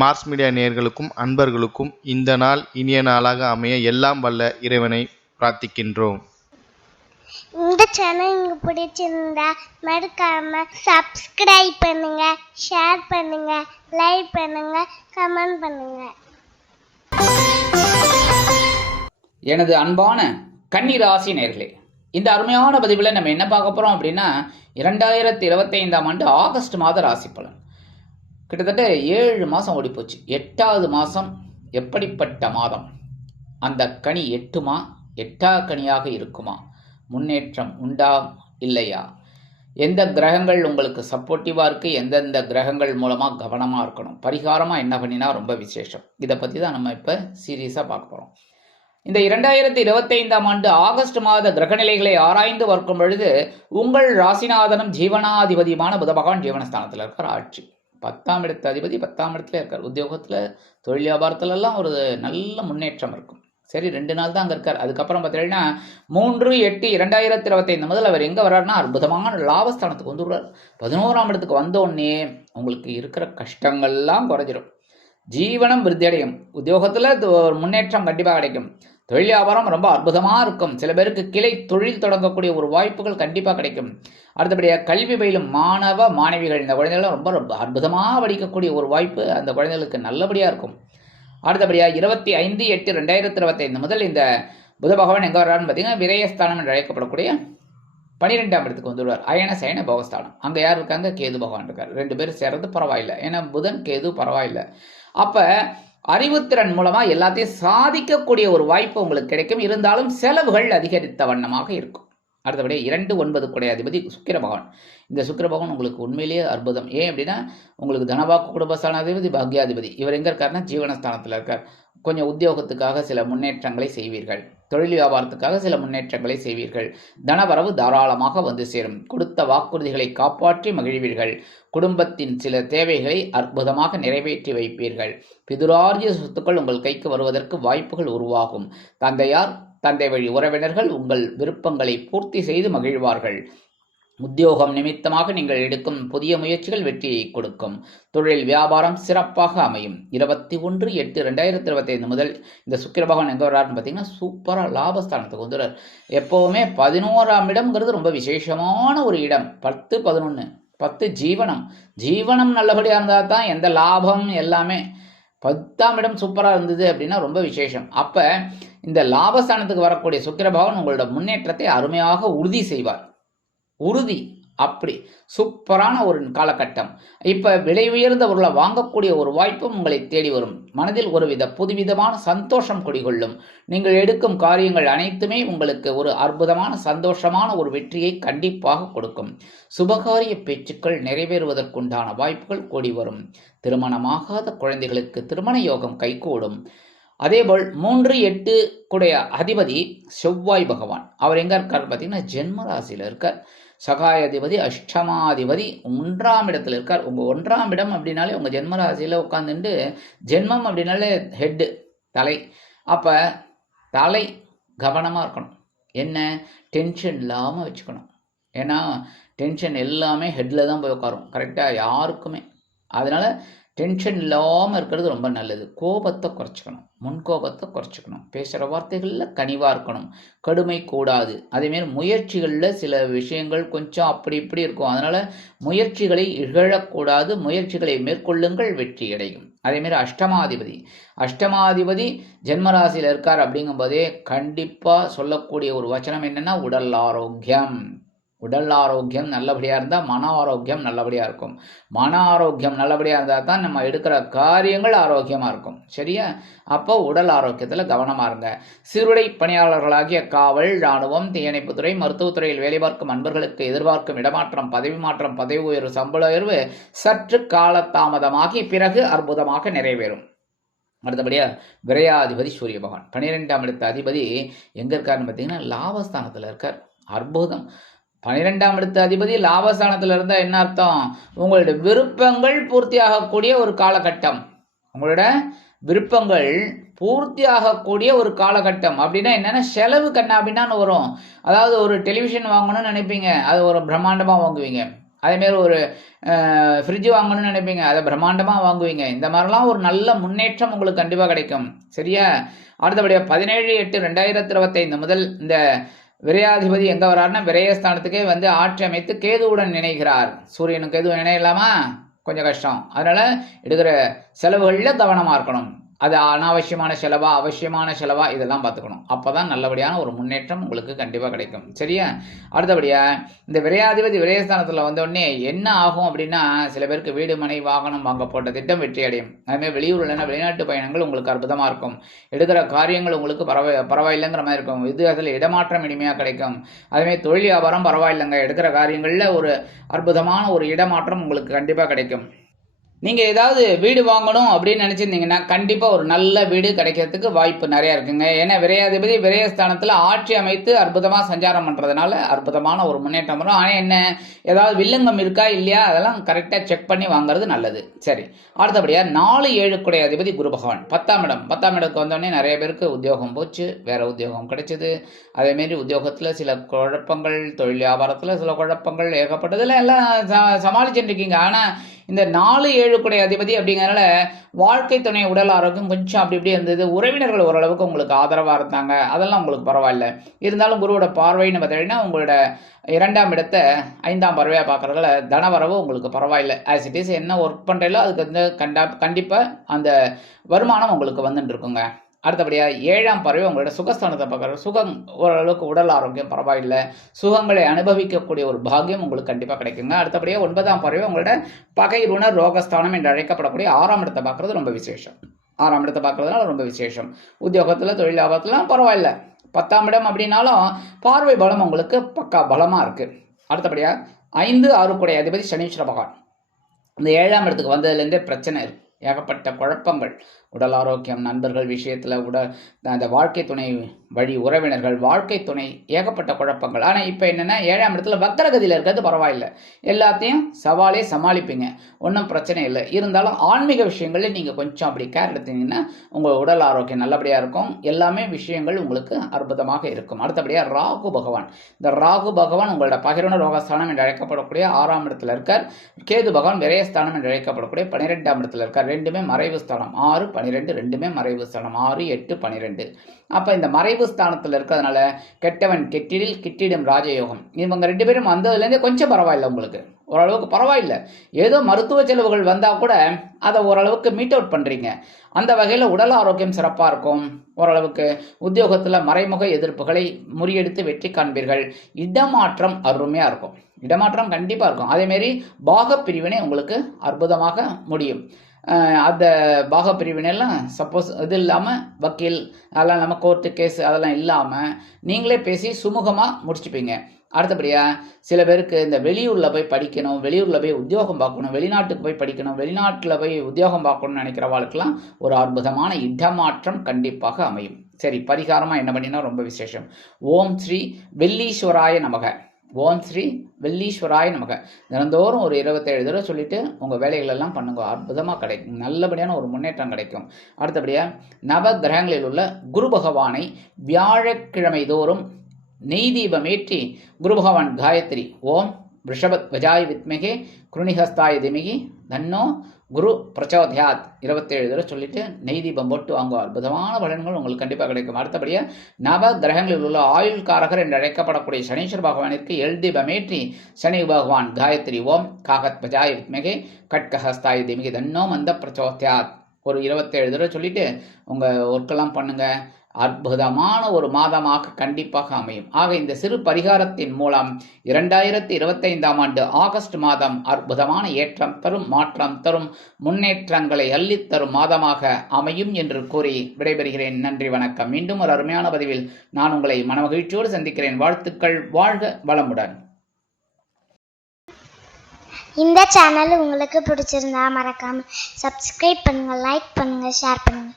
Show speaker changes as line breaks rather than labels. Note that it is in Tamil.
மார்ஸ் மீடியா நேயர்களுக்கும் அன்பர்களுக்கும் இந்த நாள் இனிய நாளாக அமைய எல்லாம் வல்ல இறைவனை பிரார்த்திக்கின்றோம்.
இந்த சேனல் உங்களுக்கு பிடிச்சிருந்தா மறக்காம சப்ஸ்கிரைப் பண்ணுங்க ஷேர் பண்ணுங்க லைக் பண்ணுங்க கமெண்ட் பண்ணுங்க.
எனது அன்பான கன்னிராசி நேர்களே இந்த அருமையான பதிவில் நம்ம என்ன பார்க்க போகிறோம் அப்படின்னா இரண்டாயிரத்தி இருபத்தைந்தாம் ஆண்டு ஆகஸ்ட் மாத ராசி பலன். கிட்டத்தட்ட ஏழு மாதம் ஓடிப்போச்சு. எட்டாவது மாதம் எப்படிப்பட்ட மாதம்? அந்த கனி எட்டுமா? எட்டா கனியாக இருக்குமா? முன்னேற்றம் உண்டா? இல்லையா? எந்த கிரகங்கள் உங்களுக்கு சப்போர்ட்டிவாக இருக்குது எந்தெந்த கிரகங்கள் மூலமாக கவனமாக இருக்கணும்? பரிகாரமாக என்ன பண்ணினா ரொம்ப விசேஷம். இதை பற்றி தான் நம்ம இப்போ சீரியஸாக பார்க்க போகிறோம் இந்த இரண்டாயிரத்தி இருபத்தைந்தாம் ஆண்டு ஆகஸ்ட் மாத கிரகநிலைகளை ஆராய்ந்து பார்க்கும் பொழுது உங்கள் ராசிநாதனும் ஜீவனாதிபதியுமான புத பகவான் ஜீவனஸ்தானத்தில் இருக்கிற ஆட்சி. பத்தாம் இடத்து அதிபதி பத்தாம் இடத்துல இருக்கார். உத்தியோகத்தில் தொழில் வியாபாரத்துலலாம் ஒரு நல்ல முன்னேற்றம் இருக்கும். சரி ரெண்டு நாள் தான் அங்கே இருக்கார். அதுக்கப்புறம் பார்த்தீங்கன்னா மூன்று எட்டு இரண்டாயிரத்தி இருபத்தைந்து முதல் அவர் எங்கே வர்றாருன்னா அற்புதமான லாபஸ்தானத்துக்கு வந்துடுறார் பதினோராம் இடத்துக்கு வந்தோடனே உங்களுக்கு இருக்கிற கஷ்டங்கள்லாம் குறைஞ்சிரும். ஜீவனம் விருத்தி அடையும். உத்தியோகத்தில் ஒரு முன்னேற்றம் கண்டிப்பாக கிடைக்கும். தொழில் வியாபாரம் ரொம்ப அற்புதமாக இருக்கும். சில பேருக்கு கிளை தொழில் தொடங்கக்கூடிய ஒரு வாய்ப்புகள் கண்டிப்பாக கிடைக்கும். அடுத்தபடியாக கல்வி பயிலும் மாணவ மாணவிகள். இந்த குழந்தைகளும் ரொம்ப ரொம்ப அற்புதமாக படிக்கக்கூடிய ஒரு வாய்ப்பு அந்த குழந்தைகளுக்கு நல்லபடியாக இருக்கும். அடுத்தபடியாக இருபத்தி ஐந்து எட்டு ரெண்டாயிரத்தி இருபத்தைந்து முதல் இந்த புத பகவான் எங்கே வர்றாருன்னு பார்த்தீங்கன்னா விரயஸ்தானம் என்று அழைக்கப்படக்கூடிய பனிரெண்டாம் இடத்துக்கு வந்துடுவார். அயன சயன போகஸ்தானம் அங்கே யார் இருக்காங்க? கேது பகவான் இருக்கார். ரெண்டு பேரும் சேர்றது பரவாயில்லை. ஏன்னா புதன் கேது பரவாயில்லை. அப்போ அறிவுத்திறன் மூலமாக எல்லாத்தையும் சாதிக்கக்கூடிய ஒரு வாய்ப்பு உங்களுக்கு கிடைக்கும். இருந்தாலும் செலவுகள் அதிகரித்த வண்ணமாக இருக்கும். அடுத்தபடி இரண்டு ஒன்பது குடை அதிபதி சுக்கிர பகவான். இந்த சுக்கிர பகவான் உங்களுக்கு உண்மையிலேயே அற்புதம். ஏன் அப்படின்னா உங்களுக்கு தனவாக்கு குடும்பஸ்தானாதிபதி பாக்யாதிபதி. இவர் எங்கே இருக்காருன்னா ஜீவனஸ்தானத்தில் இருக்கார். கொஞ்சம் உத்தியோகத்துக்காக சில முன்னேற்றங்களை செய்வீர்கள். தொழில் வியாபாரத்துக்காக சில முன்னேற்றங்களை செய்வீர்கள். தனவரவு தாராளமாக வந்து சேரும். கொடுத்த வாக்குறுதிகளை காப்பாற்றி மகிழ்வீர்கள். குடும்பத்தின் சில தேவைகளை அற்புதமாக நிறைவேற்றி வைப்பீர்கள். பிதுரார்ஜிய சொத்துக்கள் உங்கள் கைக்கு வருவதற்கு வாய்ப்புகள் உருவாகும். தந்தையார் தந்தை வழி உறவினர்கள் உங்கள் விருப்பங்களை பூர்த்தி செய்து மகிழ்வார்கள். உத்தியோகம் நிமித்தமாக நீங்கள் எடுக்கும் புதிய முயற்சிகள் வெற்றியை கொடுக்கும். தொழில் வியாபாரம் சிறப்பாக அமையும். இருபத்தி ஒன்று எட்டு ரெண்டாயிரத்தி இருபத்தைந்து முதல் இந்த சுக்கிர பகவான் எங்கே வர்றாருன்னு பார்த்தீங்கன்னா சூப்பராக லாபஸ்தானத்துக்கு வந்துடுறார். எப்போவுமே பதினோராம் இடம்ங்கிறது ரொம்ப விசேஷமான ஒரு இடம். பத்து பதினொன்று பத்து ஜீவனம். ஜீவனம் நல்லபடியாக இருந்தால் தான் எந்த லாபம் எல்லாமே. பத்தாம் இடம் சூப்பராக இருந்தது அப்படின்னா ரொம்ப விசேஷம். அப்போ இந்த லாபஸ்தானத்துக்கு வரக்கூடிய சுக்கிர பகவான் உங்களோட முன்னேற்றத்தை அருமையாக உறுதி செய்வார். உறுதி. அப்படி. சூப்பரான ஒரு காலகட்டம். இப்போ விலை உயர்ந்த பொருளை வாங்கக்கூடிய ஒரு வாய்ப்பும் உங்களை தேடி வரும். மனதில் ஒருவித புதுவிதமான சந்தோஷம் குடிகொள்ளும். நீங்கள் எடுக்கும் காரியங்கள் அனைத்துமே உங்களுக்கு ஒரு அற்புதமான சந்தோஷமான ஒரு வெற்றியை கண்டிப்பாக கொடுக்கும். சுபகாரிய பேச்சுக்கள் நிறைவேறுவதற்குண்டான வாய்ப்புகள் கூடி வரும். திருமணமாகாத குழந்தைகளுக்கு திருமண யோகம் கைகூடும். அதேபோல் மூன்று எட்டு கூடைய அதிபதி செவ்வாய் பகவான். அவர் எங்கே இருக்கார் பார்த்தீங்கன்னா ஜென்ம ராசியில் இருக்கார் சகாயாதிபதி அஷ்டமாதிபதி ஒன்றாம் இடத்துல இருக்கார். உங்கள் ஒன்றாம் இடம் அப்படின்னாலே உங்கள் ஜென்ம ராசியில் உட்காந்துட்டு ஜென்மம் அப்படின்னாலே ஹெட்டு தலை. அப்போ தலை கவனமாக இருக்கணும். என்ன? டென்ஷன் இல்லாமல் வச்சுக்கணும். ஏன்னா டென்ஷன் எல்லாமே ஹெட்டில் தான் போய் உட்காரும். கரெக்டாக யாருக்குமே. அதனால் டென்ஷன் இல்லாமல் இருக்கிறது ரொம்ப நல்லது. கோபத்தை குறைச்சிக்கணும். முன்கோபத்தை குறைச்சிக்கணும். பேசுகிற வார்த்தைகளில் கனிவாக இருக்கணும். கடுமை கூடாது. அதேமாரி முயற்சிகளில் சில விஷயங்கள் கொஞ்சம் அப்படி இப்படி இருக்கும். அதனால் முயற்சிகளை இகழக்கூடாது. முயற்சிகளை மேற்கொள்ளுங்கள். வெற்றி அடையும். அதேமாரி அஷ்டமாதிபதி. அஷ்டமாதிபதி ஜென்மராசியில் இருக்கார் அப்படிங்கும்போதே கண்டிப்பாக சொல்லக்கூடிய ஒரு வச்சனம் என்னென்னா உடல் ஆரோக்கியம். உடல் ஆரோக்கியம் நல்லபடியாக இருந்தால் மன ஆரோக்கியம் நல்லபடியாக இருக்கும். மன ஆரோக்கியம் நல்லபடியாக இருந்தால் தான் நம்ம எடுக்கிற காரியங்கள் ஆரோக்கியமாக இருக்கும். சரியா? அப்போ உடல் ஆரோக்கியத்தில் கவனமாக இருங்க. சிறுடை பணியாளர்களாகிய காவல் இராணுவம் தீயணைப்புத்துறை மருத்துவத்துறையில் வேலை பார்க்கும் அன்பர்களுக்கு எதிர்பார்க்கும் இடமாற்றம் பதவி மாற்றம் பதவி உயர்வு சம்பள உயர்வு சற்று காலதாமதமாகி பிறகு அற்புதமாக நிறைவேறும். அடுத்தபடியாக விரையாதிபதி சூரிய பகவான். பன்னிரெண்டாம் இடத்த அதிபதி எங்கே இருக்காருன்னு பார்த்தீங்கன்னா லாபஸ்தானத்தில் இருக்கார். அற்புதம். பன்னிரெண்டாம் இடத்து அதிபதி லாபஸ்தானத்தில் இருந்தால் என்ன அர்த்தம்? உங்களோட விருப்பங்கள் பூர்த்தியாகக்கூடிய ஒரு காலகட்டம். உங்களோட விருப்பங்கள் பூர்த்தியாகக்கூடிய ஒரு காலகட்டம். அப்படின்னா என்னென்னா செலவு கண்ணா அப்படின்னான்னு வரும். அதாவது ஒரு டெலிவிஷன் வாங்கணும்னு நினைப்பீங்க. அது ஒரு பிரம்மாண்டமாக வாங்குவீங்க. அதேமாரி ஒரு ஃப்ரிட்ஜ் வாங்கணும்னு நினைப்பீங்க. அதை பிரம்மாண்டமாக வாங்குவீங்க. இந்த மாதிரிலாம் ஒரு நல்ல முன்னேற்றம் உங்களுக்கு கண்டிப்பாக கிடைக்கும். சரியா? அடுத்தபடியாக பதினேழு எட்டு ரெண்டாயிரத்தி இருபத்தைந்து முதல் இந்த விரையாதிபதி எங்கே வராருன்னா விரயஸ்தானத்துக்கே வந்து ஆட்சி அமைத்து கேதுவுடன் நினைக்கிறார் சூரியனுக்கு கேதுவும் நினைக்கலாமா கொஞ்சம் கஷ்டம். அதனால் எடுக்கிற செலவுகளில் கவனமாக இருக்கணும். அது அனாவசியமான செலவா அவசியமான செலவா இதெல்லாம் பார்த்துக்கணும். அப்போ தான் நல்லபடியான ஒரு முன்னேற்றம் உங்களுக்கு கண்டிப்பாக கிடைக்கும். சரியா? அடுத்தபடியாக இந்த விரையாதிபதி விரயஸ்தானத்தில் வந்தோடனே என்ன ஆகும் அப்படின்னா சில பேருக்கு வீடு மனை வாகனம் வாங்க போட்ட திட்டம் வெற்றி அடையும். அதுமாதிரி வெளியூர் வெளிநாட்டு பயணங்கள் உங்களுக்கு அற்புதமாக இருக்கும். எடுக்கிற காரியங்கள் உங்களுக்கு பரவ பரவாயில்லைங்கிற மாதிரி இருக்கும். இது அதில் இடமாற்றம் இனிமையாக கிடைக்கும். அதுமாதிரி தொழில் வியாபாரம் பரவாயில்லைங்க. எடுக்கிற காரியங்களில் ஒரு அற்புதமான ஒரு இடமாற்றம் உங்களுக்கு கண்டிப்பாக கிடைக்கும். நீங்கள் ஏதாவது வீடு வாங்கணும் அப்படின்னு நினச்சிருந்தீங்கன்னா கண்டிப்பாக ஒரு நல்ல வீடு கிடைக்கிறதுக்கு வாய்ப்பு நிறையா இருக்குங்க. ஏன்னா விரையாதிபதி விரயஸ்தானத்தில் ஆட்சி அமைத்து அற்புதமாக சஞ்சாரம் பண்ணுறதுனால அற்புதமான ஒரு முன்னேற்றம் வரும். ஆனால் என்ன? ஏதாவது வில்லங்கம் இருக்கா இல்லையா? அதெல்லாம் கரெக்டாக செக் பண்ணி வாங்குறது நல்லது. சரி. அடுத்தபடியாக நாலு ஏழுக்குடைய அதிபதி குரு பகவான். பத்தாம் இடம். பத்தாம் இடத்துக்கு வந்தோடனே நிறைய பேருக்கு உத்தியோகம் போச்சு. வேறு உத்தியோகம் கிடைச்சிது. அதேமாரி உத்தியோகத்தில் சில குழப்பங்கள் தொழில் வியாபாரத்தில் சில குழப்பங்கள் ஏகப்பட்டதில் எல்லாம் ச- சமாளிச்சுட்டு இருக்கீங்க. ஆனால் இந்த நாலு ஏழு குடை அதிபதி அப்படிங்கிறனால வாழ்க்கை துணை உடல் ஆரோக்கியம் கொஞ்சம் அப்படி இப்படி இருந்தது. உறவினர்கள் ஓரளவுக்கு உங்களுக்கு ஆதரவாக இருந்தாங்க. அதெல்லாம் உங்களுக்கு பரவாயில்ல. இருந்தாலும் குருவோட பார்வைன்னு பார்த்தீங்கன்னா உங்களோட இரண்டாம் இடத்தை ஐந்தாம் பறவையாக பார்க்குறதுல தனவரவு உங்களுக்கு பரவாயில்லை. ஆஸ் இட் இஸ் என்ன ஒர்க் பண்ணுறீங்களோ அதுக்கு வந்து கண்டா கண்டிப்பாக அந்த வருமானம் உங்களுக்கு வந்துட்டு இருக்குங்க. அடுத்தபடியாக ஏழாம் பறவை உங்களோட சுகஸ்தானத்தை பார்க்குற சுகம் ஓரளவுக்கு உடல் ஆரோக்கியம் பரவாயில்லை. சுகங்களை அனுபவிக்கக்கூடிய ஒரு பாகியம் உங்களுக்கு கண்டிப்பாக கிடைக்குங்க. அடுத்தபடியாக ஒன்பதாம் பறவை உங்களோட பகை ருண ரோகஸ்தானம் என்று அழைக்கப்படக்கூடிய ஆறாம் இடத்தை பார்க்குறது ரொம்ப விசேஷம். ஆறாம் இடத்தை பார்க்குறதுனால ரொம்ப விசேஷம். உத்தியோகத்தில் தொழில் லாபத்துலாம் பரவாயில்ல. பத்தாம் இடம் அப்படின்னாலும் பார்வை பலம் உங்களுக்கு பக்கா பலமாக இருக்குது அடுத்தபடியாக ஐந்து ஆறு கூடைய அதிபதி சனீஸ்வர பகவான். இந்த ஏழாம் இடத்துக்கு வந்ததுலேருந்தே பிரச்சனை இருக்குது ஏகப்பட்ட குழப்பங்கள். உடல் ஆரோக்கியம் நண்பர்கள் விஷயத்தில் உட அந்த வாழ்க்கை துணை வழி உறவினர்கள் வாழ்க்கை துணை ஏகப்பட்ட குழப்பங்கள். ஆனால் இப்போ என்னென்னா ஏழாம் இடத்துல வக்கரகதியில் இருக்கிறது பரவாயில்லை. எல்லாத்தையும் சவாலே சமாளிப்பீங்க. ஒன்றும் பிரச்சனை இல்லை. இருந்தாலும் ஆன்மீக விஷயங்களில் நீங்கள் கொஞ்சம் அப்படி கேர் எடுத்தீங்கன்னா உங்கள் உடல் ஆரோக்கியம் நல்லபடியாக இருக்கும். எல்லாமே விஷயங்கள் உங்களுக்கு அற்புதமாக இருக்கும். அடுத்தபடியாக ராகு பகவான். இந்த ராகு பகவான் உங்களோட பகிரண ரோகஸ்தானம் என்று அழைக்கப்படக்கூடிய ஆறாம் இடத்துல இருக்கார். கேது பகவான் விரயஸ்தானம் என்று அழைக்கப்படக்கூடிய பன்னிரெண்டாம் இடத்துல இருக்கார். ரெண்டுமே மறைவு ஸ்தானம். ஆறு பன்னிரெண்டு ரெண்டுமே மறைவு ஸ்தானம். ஆறு எட்டு பனிரெண்டு. அப்போ இந்த மறைவு ஸ்தானத்தில் இருக்கிறதுனால கெட்டவன் கெட்டிடில் கிட்டிடும் ராஜயோகம். இவங்க ரெண்டு பேரும் வந்ததுலேருந்தே கொஞ்சம் பரவாயில்லை உங்களுக்கு. ஓரளவுக்கு பரவாயில்லை. ஏதோ மருத்துவ செலவுகள் வந்தால் கூட அதை ஓரளவுக்கு மீட் அவுட் பண்ணுறீங்க அந்த வகையில் உடல் ஆரோக்கியம் சிறப்பாக இருக்கும். ஓரளவுக்கு உத்தியோகத்தில் மறைமுக எதிர்ப்புகளை முறியடித்து வெற்றி காண்பீர்கள். இடமாற்றம் அருமையாக இருக்கும். இடமாற்றம் கண்டிப்பாக இருக்கும். அதேமாரி பாகப்பிரிவினை உங்களுக்கு அற்புதமாக முடியும். அந்த பாக பாகப்பிரிவினைலாம் சப்போஸ் இது இல்லாமல் வக்கீல் அதெல்லாம் இல்லாமல் கோர்ட்டு கேஸ் அதெல்லாம் இல்லாமல் நீங்களே பேசி சுமூகமாக முடிச்சுப்பீங்க. அடுத்தபடியாக சில பேருக்கு இந்த வெளியூரில் போய் படிக்கணும் வெளியூரில் போய் உத்தியோகம் பார்க்கணும் வெளிநாட்டுக்கு போய் படிக்கணும் வெளிநாட்டில் போய் உத்தியோகம் பார்க்கணும்னு நினைக்கிறவாளுக்கெல்லாம் ஒரு அற்புதமான இடமாற்றம் கண்டிப்பாக அமையும். சரி பரிகாரமாக என்ன பண்ணினா ரொம்ப விசேஷம். ஓம் ஸ்ரீ வெள்ளீஸ்வராய நமக. ஓம் ஸ்ரீ வெள்ளீஸ்வராய நமக. தினந்தோறும் ஒரு இருபத்தேழு தடவை சொல்லிவிட்டு உங்கள் வேலைகளெல்லாம் பண்ணுங்க. அற்புதமாக கிடைக்கும். நல்லபடியான ஒரு முன்னேற்றம் கிடைக்கும். அடுத்தபடியாக நவ கிரகங்களில் உள்ள குரு பகவானை வியாழக்கிழமை தோறும் நெய் தீபம் ஏற்றி குரு பகவான் காயத்ரி. ஓம் ரிஷபத் வஜாய் வித்மிகே குருணிஹஸ்தாய திமிகி தன்னோ குரு பிரச்சோதயாத் இருபத்தேழு தடவை சொல்லிட்டு நெய் தீபம் போட்டு அற்புதமான பலன்கள் உங்களுக்கு கண்டிப்பாக கிடைக்கும். அடுத்தபடியாக நவ கிரகங்களில் உள்ள ஆயுள் காரகர் என்று அழைக்கப்படக்கூடிய சனீஸ்வர பகவானிற்கு எல் தீபமேற்றி சனி பகவான் காயத்ரி ஓம் காகத் பஜாய் வித்மிகே கட்கஹஸ்தாய் திமிகி தன்னோ மந்த பிரச்சோத்யாத். ஒரு இருபத்தேழு தடவை சொல்லிட்டு உங்கள் ஒர்க்கெல்லாம் பண்ணுங்கள் அற்புதமான ஒரு மாதமாக கண்டிப்பாக அமையும். ஆக இந்த சிறு பரிகாரத்தின் மூலம் இரண்டாயிரத்தி இருபத்தைந்தாம் ஆண்டு ஆகஸ்ட் மாதம் அற்புதமான ஏற்றம் தரும் மாற்றம் தரும் முன்னேற்றங்களை அள்ளித்தரும் மாதமாக அமையும் என்று கூறி விடைபெறுகிறேன். நன்றி வணக்கம். மீண்டும் ஒரு அருமையான பதிவில் நான் உங்களை மனமகிழ்ச்சியோடு சந்திக்கிறேன். வாழ்த்துக்கள் வாழ்க வளமுடன்.
இந்த சேனல் உங்களுக்கு பிடிச்சிருந்தா மறக்காம சப்ஸ்கிரைப் பண்ணுங்க லைக் பண்ணுங்க ஷேர் பண்ணுங்க.